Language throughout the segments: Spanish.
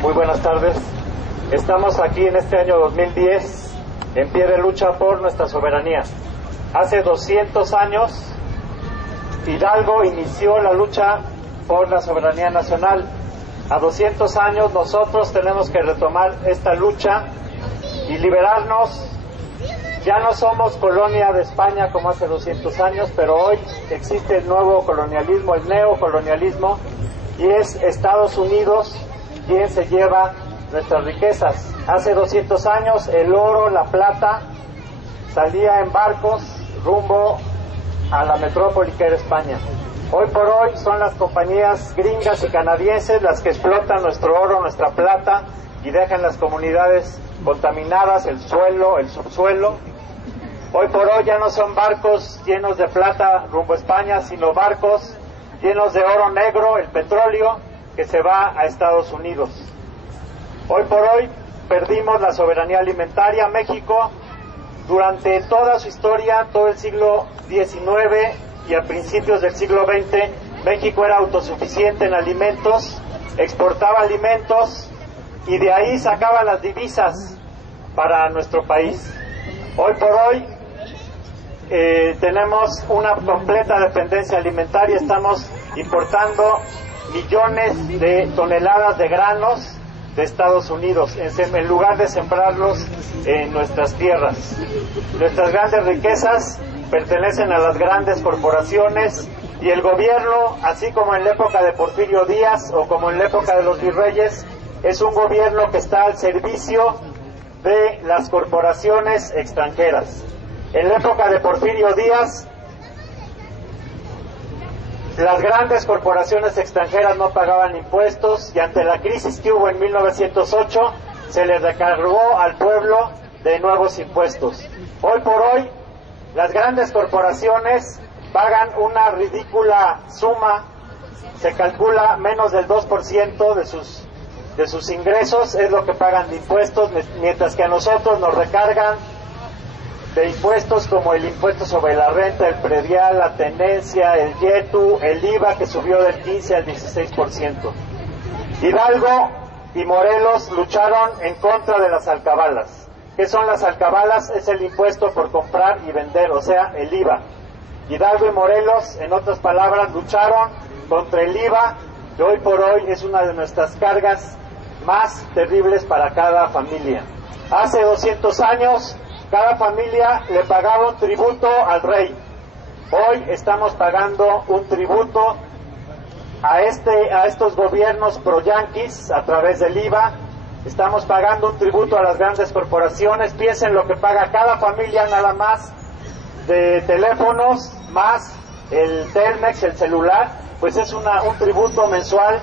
Muy buenas tardes. Estamos aquí en este año 2010 en pie de lucha por nuestra soberanía. Hace 200 años Hidalgo inició la lucha por la soberanía nacional. A 200 años nosotros tenemos que retomar esta lucha y liberarnos. Ya no somos colonia de España como hace 200 años, pero hoy existe el nuevo colonialismo, el neocolonialismo, y es Estados Unidos quien se lleva nuestras riquezas. Hace 200 años el oro, la plata, salía en barcos rumbo a la metrópoli que era España. Hoy por hoy son las compañías gringas y canadienses las que explotan nuestro oro, nuestra plata, y dejan las comunidades contaminadas, el suelo, el subsuelo. Hoy por hoy ya no son barcos llenos de plata rumbo a España, sino barcos llenos de oro negro, el petróleo, que se va a Estados Unidos. Hoy por hoy perdimos la soberanía alimentaria. México, durante toda su historia, todo el siglo XIX y a principios del siglo XX, México era autosuficiente en alimentos, exportaba alimentos y de ahí sacaba las divisas para nuestro país. Hoy por hoy tenemos una completa dependencia alimentaria, estamos importando millones de toneladas de granos de Estados Unidos en lugar de sembrarlos en nuestras tierras. Nuestras grandes riquezas pertenecen a las grandes corporaciones y el gobierno, así como en la época de Porfirio Díaz o como en la época de los virreyes, es un gobierno que está al servicio de las corporaciones extranjeras. En la época de Porfirio Díaz, las grandes corporaciones extranjeras no pagaban impuestos y ante la crisis que hubo en 1908 se les recargó al pueblo de nuevos impuestos. Hoy por hoy las grandes corporaciones pagan una ridícula suma, se calcula menos del 2% de sus ingresos es lo que pagan de impuestos, mientras que a nosotros nos recargan de impuestos como el impuesto sobre la renta, el predial, la tenencia, el YETU, el IVA que subió del 15 al 16%. Hidalgo y Morelos lucharon en contra de las alcabalas. ¿Qué son las alcabalas? Es el impuesto por comprar y vender, o sea, el IVA. Hidalgo y Morelos, en otras palabras, lucharon contra el IVA, que hoy por hoy es una de nuestras cargas más terribles para cada familia. Hace 200 años, cada familia le pagaba un tributo al rey. Hoy estamos pagando un tributo a estos gobiernos pro-yanquis a través del IVA. Estamos pagando un tributo a las grandes corporaciones. Piensen lo que paga cada familia nada más de teléfonos, más el Telmex, el celular, pues es un tributo mensual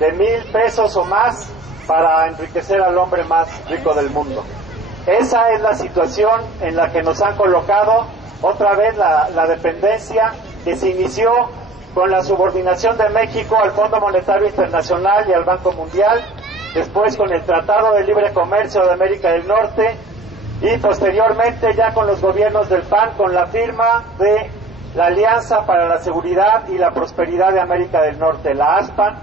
de 1,000 pesos o más para enriquecer al hombre más rico del mundo. Esa es la situación en la que nos han colocado. Otra vez la dependencia que se inició con la subordinación de México al Fondo Monetario Internacional y al Banco Mundial, después con el Tratado de Libre Comercio de América del Norte y posteriormente ya con los gobiernos del PAN con la firma de la Alianza para la Seguridad y la Prosperidad de América del Norte, la ASPAN,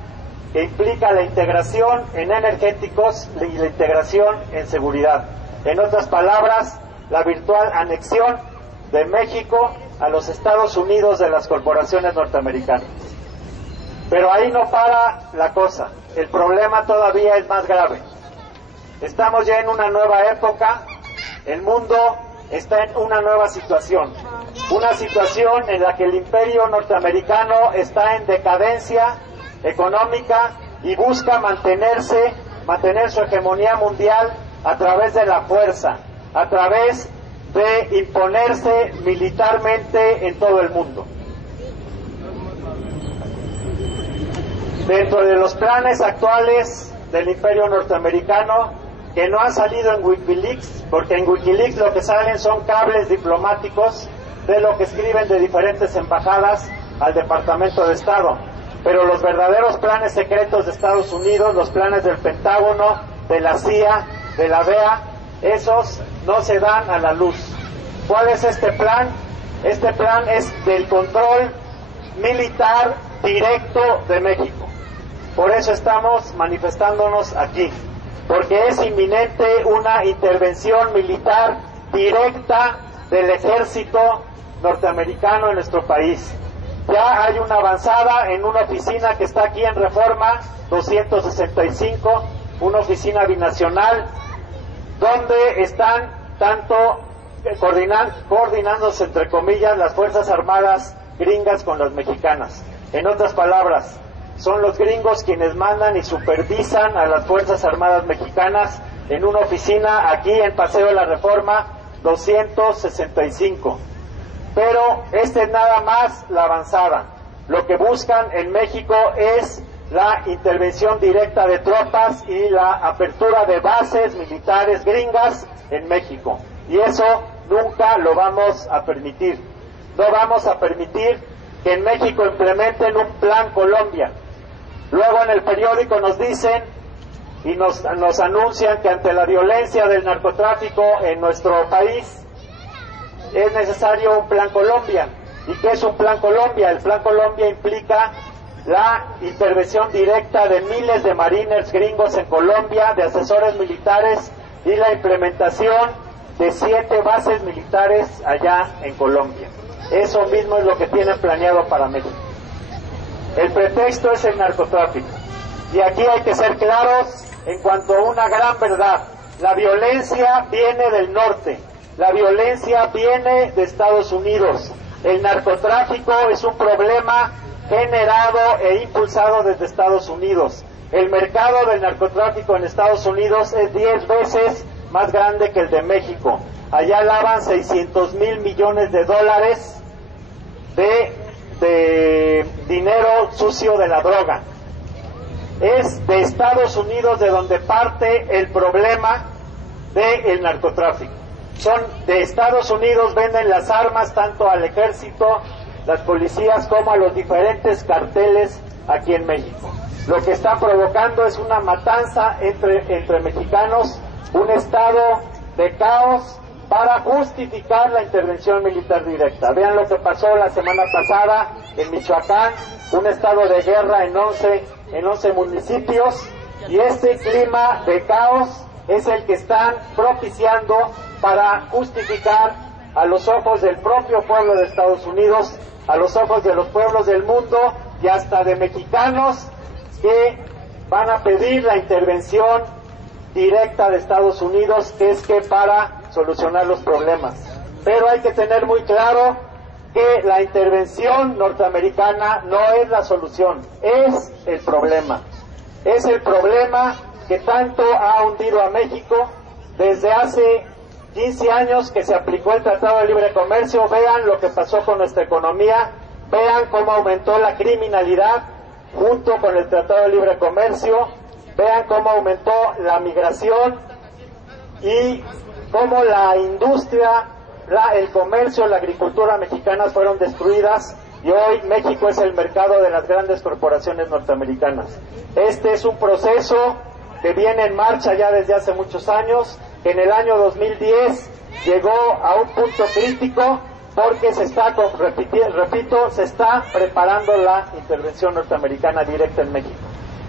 que implica la integración en energéticos y la integración en seguridad. En otras palabras, la virtual anexión de México a los Estados Unidos de las corporaciones norteamericanas. Pero ahí no para la cosa, el problema todavía es más grave. Estamos ya en una nueva época, el mundo está en una nueva situación, una situación en la que el imperio norteamericano está en decadencia económica y busca mantener su hegemonía mundial a través de la fuerza, a través de imponerse militarmente en todo el mundo. Dentro de los planes actuales del imperio norteamericano, que no han salido en Wikileaks, porque en Wikileaks lo que salen son cables diplomáticos de lo que escriben de diferentes embajadas al Departamento de Estado, pero los verdaderos planes secretos de Estados Unidos, los planes del Pentágono, de la CIA, de la DEA, esos no se dan a la luz. ¿Cuál es este plan? Este plan es del control militar directo de México. Por eso estamos manifestándonos aquí, porque es inminente una intervención militar directa del ejército norteamericano en nuestro país. Ya hay una avanzada en una oficina que está aquí en Reforma 265, una oficina binacional, donde están tanto coordinándose, entre comillas, las Fuerzas Armadas gringas con las mexicanas. En otras palabras, son los gringos quienes mandan y supervisan a las Fuerzas Armadas mexicanas en una oficina aquí en Paseo de la Reforma 265. Pero es nada más la avanzada. Lo que buscan en México es la intervención directa de tropas y la apertura de bases militares gringas en México. Y eso nunca lo vamos a permitir. No vamos a permitir que en México implementen un plan Colombia. Luego en el periódico nos dicen y nos anuncian que ante la violencia del narcotráfico en nuestro país es necesario un plan Colombia. ¿Y qué es un plan Colombia? El plan Colombia implica la intervención directa de miles de mariners gringos en Colombia, de asesores militares y la implementación de 7 bases militares allá en Colombia. Eso mismo es lo que tienen planeado para México. El pretexto es el narcotráfico. Y aquí hay que ser claros en cuanto a una gran verdad. La violencia viene del norte. La violencia viene de Estados Unidos. El narcotráfico es un problema generado e impulsado desde Estados Unidos. El mercado del narcotráfico en Estados Unidos es 10 veces más grande que el de México. Allá lavan 600,000 millones de dólares de dinero sucio de la droga. Es de Estados Unidos de donde parte el problema del narcotráfico. Son de Estados Unidos, venden las armas tanto al ejército, las policías, como a los diferentes carteles aquí en México. Lo que está provocando es una matanza entre mexicanos, un estado de caos para justificar la intervención militar directa. Vean lo que pasó la semana pasada en Michoacán, un estado de guerra en 11 municipios, y este clima de caos es el que están propiciando para justificar a los ojos del propio pueblo de Estados Unidos, a los ojos de los pueblos del mundo y hasta de mexicanos que van a pedir la intervención directa de Estados Unidos, que es que para solucionar los problemas. Pero hay que tener muy claro que la intervención norteamericana no es la solución, es el problema. Es el problema que tanto ha hundido a México desde hace 15 años que se aplicó el Tratado de Libre Comercio. Vean lo que pasó con nuestra economía, vean cómo aumentó la criminalidad junto con el Tratado de Libre Comercio, vean cómo aumentó la migración y cómo la industria, el comercio, la agricultura mexicanas fueron destruidas, y hoy México es el mercado de las grandes corporaciones norteamericanas. Este es un proceso que viene en marcha ya desde hace muchos años, que en el año 2010 llegó a un punto crítico porque se está preparando la intervención norteamericana directa en México.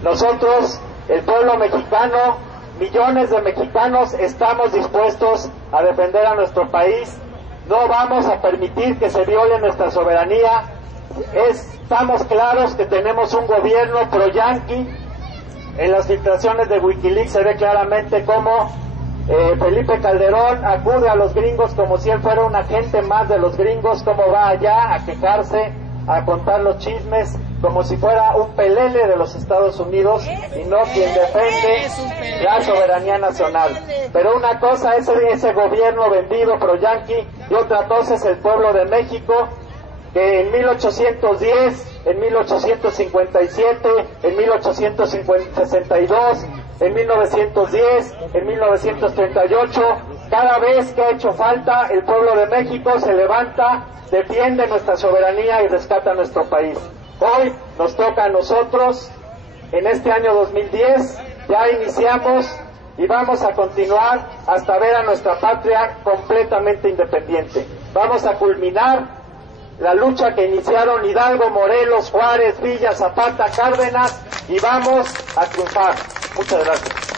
Nosotros, el pueblo mexicano, millones de mexicanos, estamos dispuestos a defender a nuestro país. No vamos a permitir que se viole nuestra soberanía. Estamos claros que tenemos un gobierno pro-yanqui. En las filtraciones de Wikileaks se ve claramente cómo Felipe Calderón acude a los gringos como si él fuera un agente más de los gringos, cómo va allá a quejarse, a contar los chismes, como si fuera un pelele de los Estados Unidos y no quien defiende la soberanía nacional. Pero una cosa es ese gobierno vendido pro-yanqui y otra cosa es el pueblo de México, que en 1810, en 1857, en 1862, en 1910, en 1938, cada vez que ha hecho falta, el pueblo de México se levanta, defiende nuestra soberanía y rescata nuestro país. Hoy nos toca a nosotros, en este año 2010, ya iniciamos y vamos a continuar hasta ver a nuestra patria completamente independiente. Vamos a culminar la lucha que iniciaron Hidalgo, Morelos, Juárez, Villa, Zapata, Cárdenas, y vamos a triunfar. Muchas gracias.